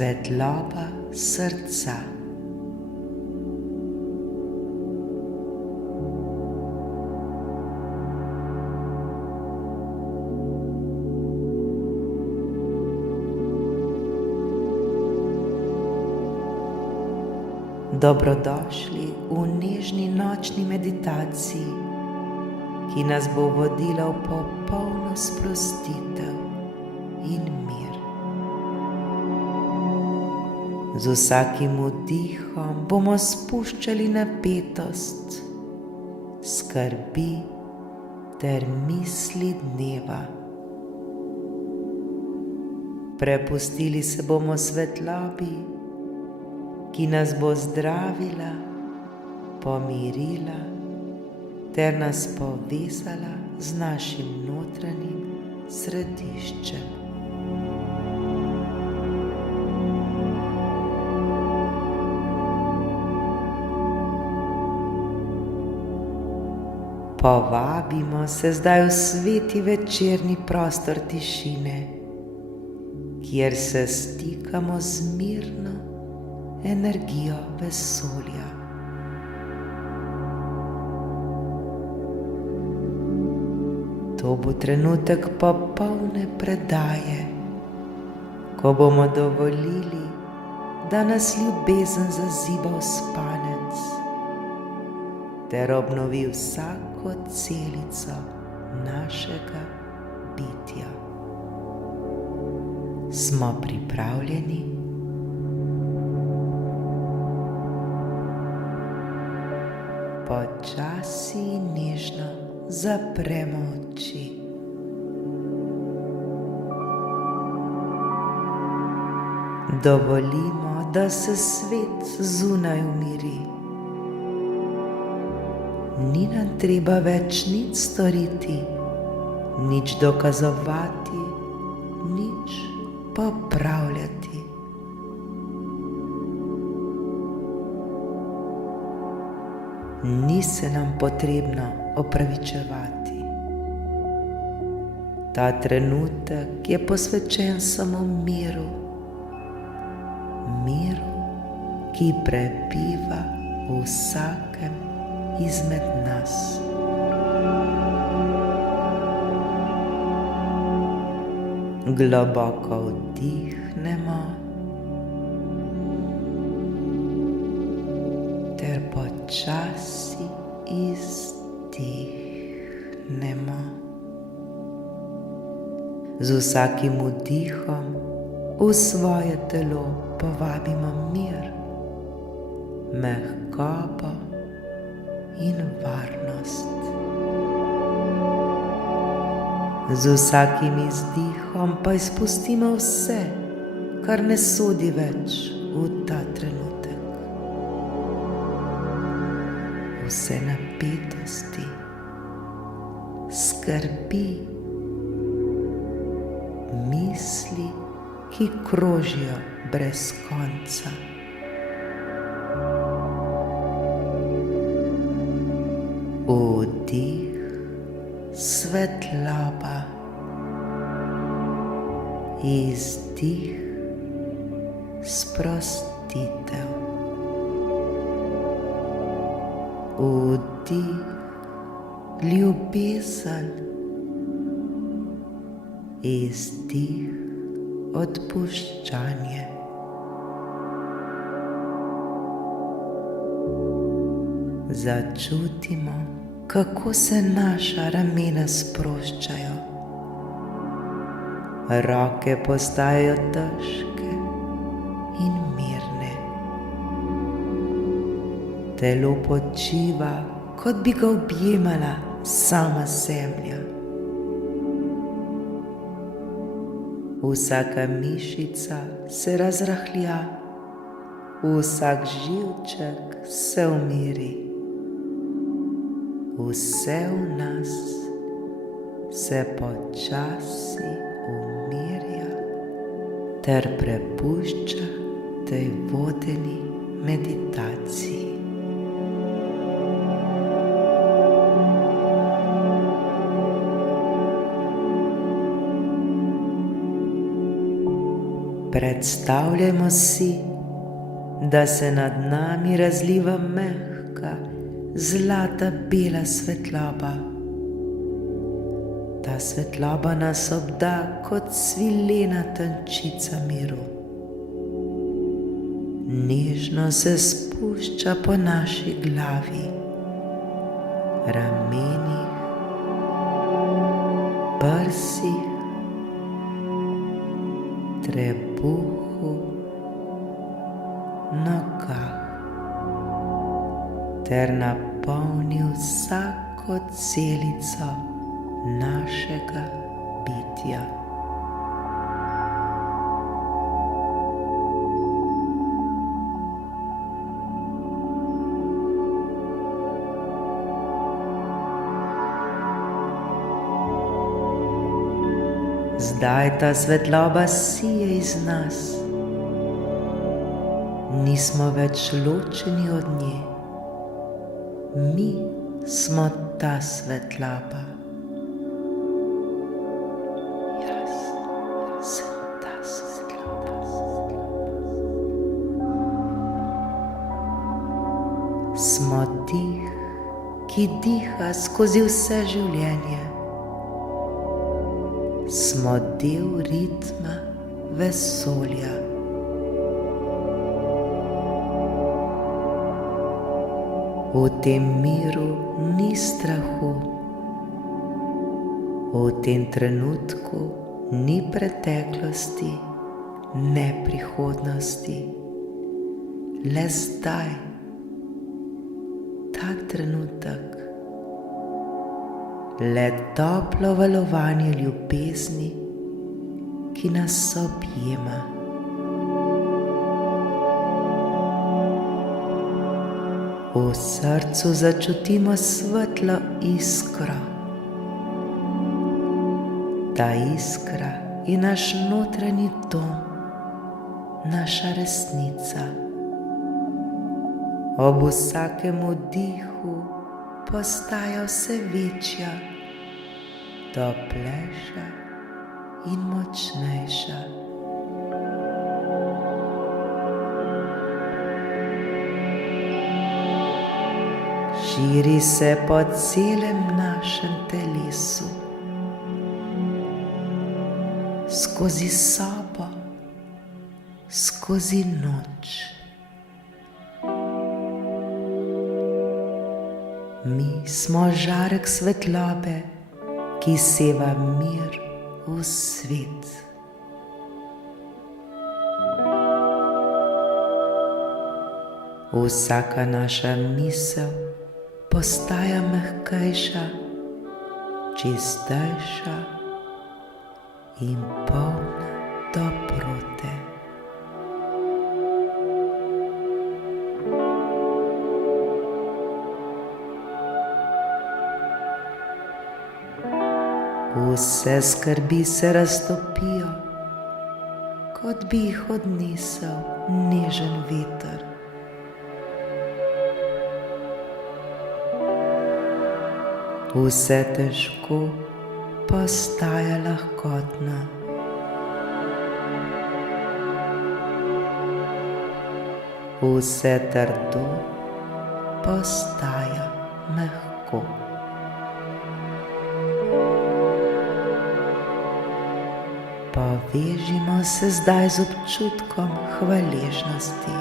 svetloba srca. Dobrodošli v nežni nočni meditaciji, ki nas bo vodila v popolno sprostitev in mir. Z vsakim vdihom bomo spuščali napetost, skrbi ter misli dneva. Prepustili se bomo svetlobi, ki nas bo zdravila, pomirila ter nas povezala z našim notranjim središčem. Povabimo se zdaj v sveti večerni prostor tišine, kjer se stikamo z mirno energijo vesolja. To bo trenutek popolne predaje, ko bomo dovolili, da nas ljubezen zaziba v spanec ter obnovi vsako celico našega bitja. Smo pripravljeni? Počasi in nežno zapremo oči. Dovolimo, da se svet zunaj umiri. Ni nam treba več nič storiti, nič dokazovati, nič popravljati. Ni se nam potrebno opravičevati. Ta trenutek je posvečen samo miru, miru, ki prebiva v vsakem izmed nas. Globoko vdihnemo ter počasi izdihnemo. Z vsakim vdihom v svoje telo povabimo mir, mehkobo in varnost. Z vsakim izdihom pa izpustimo vse, kar ne sodi več v ta trenutek. Vse napetosti, skrbi, misli, ki krožijo brez konca. Vdih, svetloba, izdih, sprostitev. Vdih, ljubezen, izdih, odpuščanje. Začutimo, kako se naša ramena sproščajo. Roke postajajo težke in mirne. Telo počiva, kot bi ga objemala sama zemlja. Vsaka mišica se razrahlja, vsak živček se umiri. Vse v nas se počasi umirja ter prepušča tej vodeni meditaciji. Predstavljajmo si, da se nad nami razliva mehka, zlata bela svetloba. Ta svetloba nas obda kot svilena tančica miru. Nežno se spušča po naši glavi, ramenih, prsih, trebuhu, nogah ter napolni vsako celico našega bitja. Zdaj ta svetloba sije iz nas. Nismo več ločeni od nje. Mi smo ta svetloba. Jaz sem ta svetloba. Smo dih, ki diha skozi vse življenje. Smo del ritma vesolja. V tem miru ni strahu, v tem trenutku ni preteklosti, ne prihodnosti. Le zdaj, ta trenutek, le toplo valovanje ljubezni, ki nas objema. V srcu začutimo svetlo iskro. Ta iskra je naš notranji dom, naša resnica. Ob vsakem vdihu postaja vse večja, toplejša in močnejša. Širi se po celem našem telesu, skozi sobo, skozi noč. Mi smo žarek svetlobe, ki seva mir v svet. Vsaka naša misel postaja mehkejša, čistejša in polna dobrote. Vse skrbi se raztopijo, kot bi jih odnesel nežen veter. Vse težko postaja lahkotno. Vse trdo postaja mehko. Povežimo se zdaj z občutkom hvaležnosti.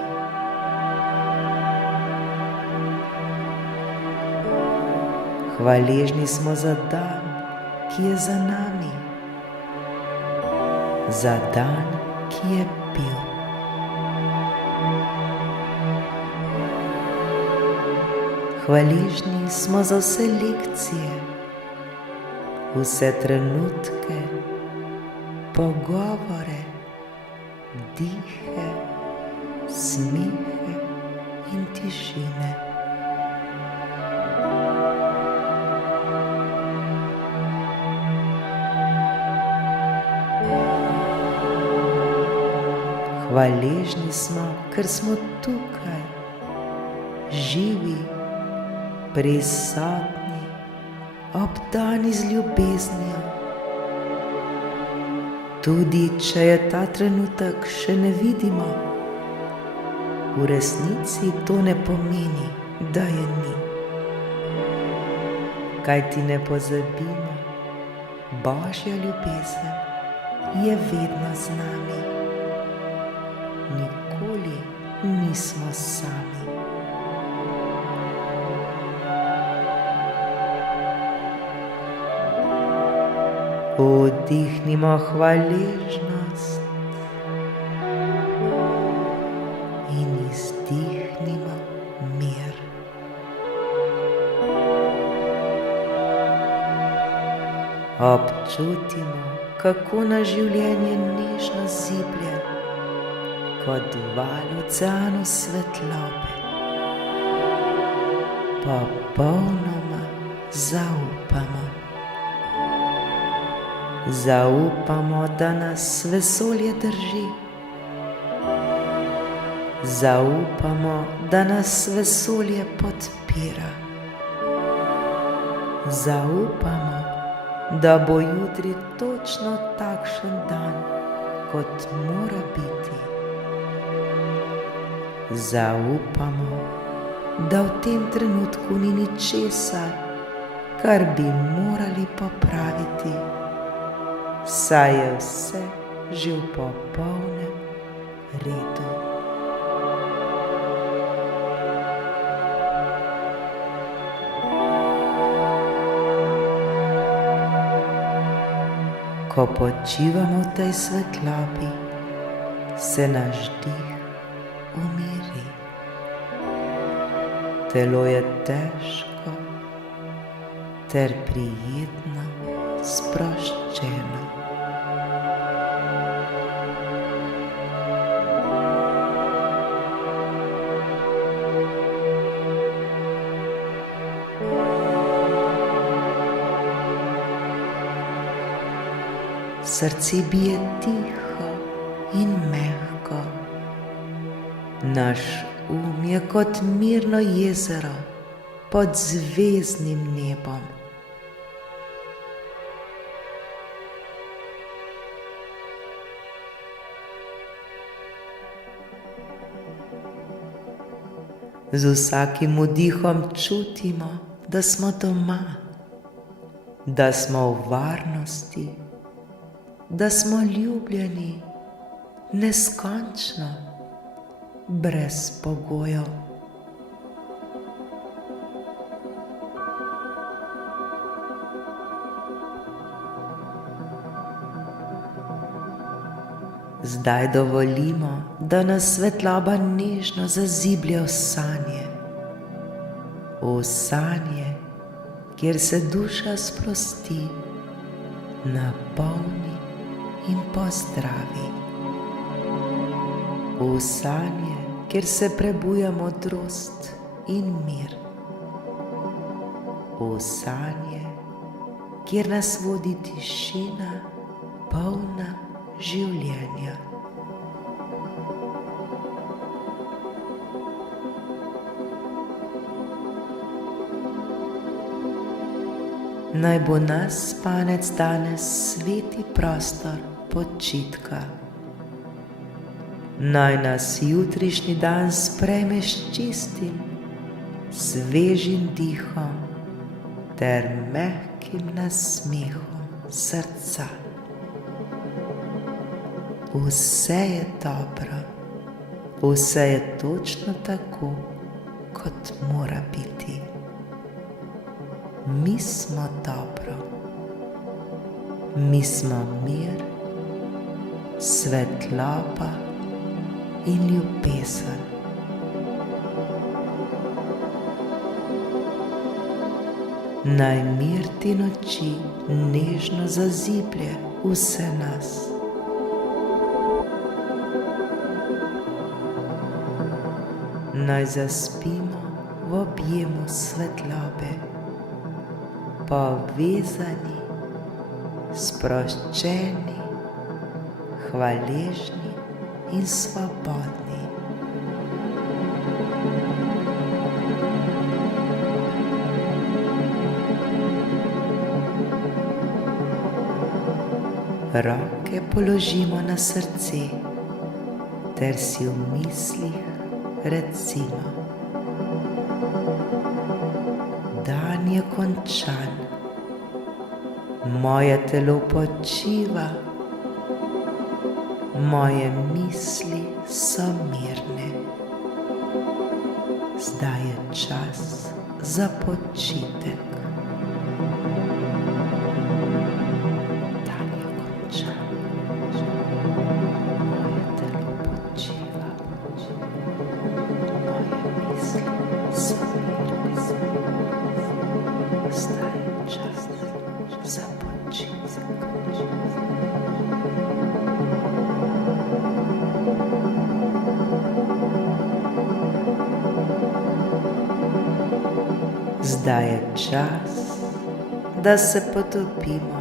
Hvaležni smo za dan, ki je za nami, za dan, ki je bil. Hvaležni smo za vse lekcije, vse trenutke, pogovore, dihe, smehe in tišine. Hvaležni smo, ker smo tukaj, živi, prisotni, obdani z ljubeznijo. Tudi če je ta trenutek še ne vidimo, v resnici to ne pomeni, da je ni. Kajti ne pozabimo, Božja ljubezen je vedno z nami. Nikoli nismo sami. Vdihnimo hvaležnost in izdihnimo mir. Občutimo, kako nas življenje nežno ziblje kot val v oceanu svetlobe. Popolnoma zaupamo. Zaupamo, da nas vesolje drži. Zaupamo, da nas vesolje podpira. Zaupamo, da bo jutri točno takšen dan, kot mora biti. Zaupamo, da v tem trenutku ni ničesar, kar bi morali popraviti, saj je vse že v popolnem redu. Ko počivamo v tej svetlobi, se naš dih umiri. Telo je težko ter prijetno sproščeno. Srce bije tiho in mehko. Naš je kot mirno jezero pod zvezdnim nebom. Z vsakim vdihom čutimo, da smo doma, da smo v varnosti, da smo ljubljeni neskončno, brez pogojev. Zdaj dovolimo, da nas svetloba nežno zaziblje v sanje. V sanje, kjer se duša sprosti, napolni in pozdravi. V sanje, kjer se prebuja modrost in mir. V sanje, kjer nas vodi tišina, polna življenja. Naj bo nas spanec danes sveti prostor počitka. Naj nas jutrišnji dan sprejme s čistim, svežim dihom ter mehkim nasmehom srca. Vse je dobro, vse je točno tako, kot mora biti. Mi smo dobro, mi smo mir, svetloba in ljubezen. Naj mir te noči nežno zaziblje vse nas. Naj zaspimo v objemu svetlobe, povezani, sproščeni, hvaležni in svobodni. roke položimo na srce ter si v mislih recimo: dan je končan, moje telo počiva, moje misli so mirne. Zdaj je čas za počitek. Dan je končan, moje telo počiva, moje misli so mirne. Zdaj je čas za počitek. Zdaj je čas, da se potopimo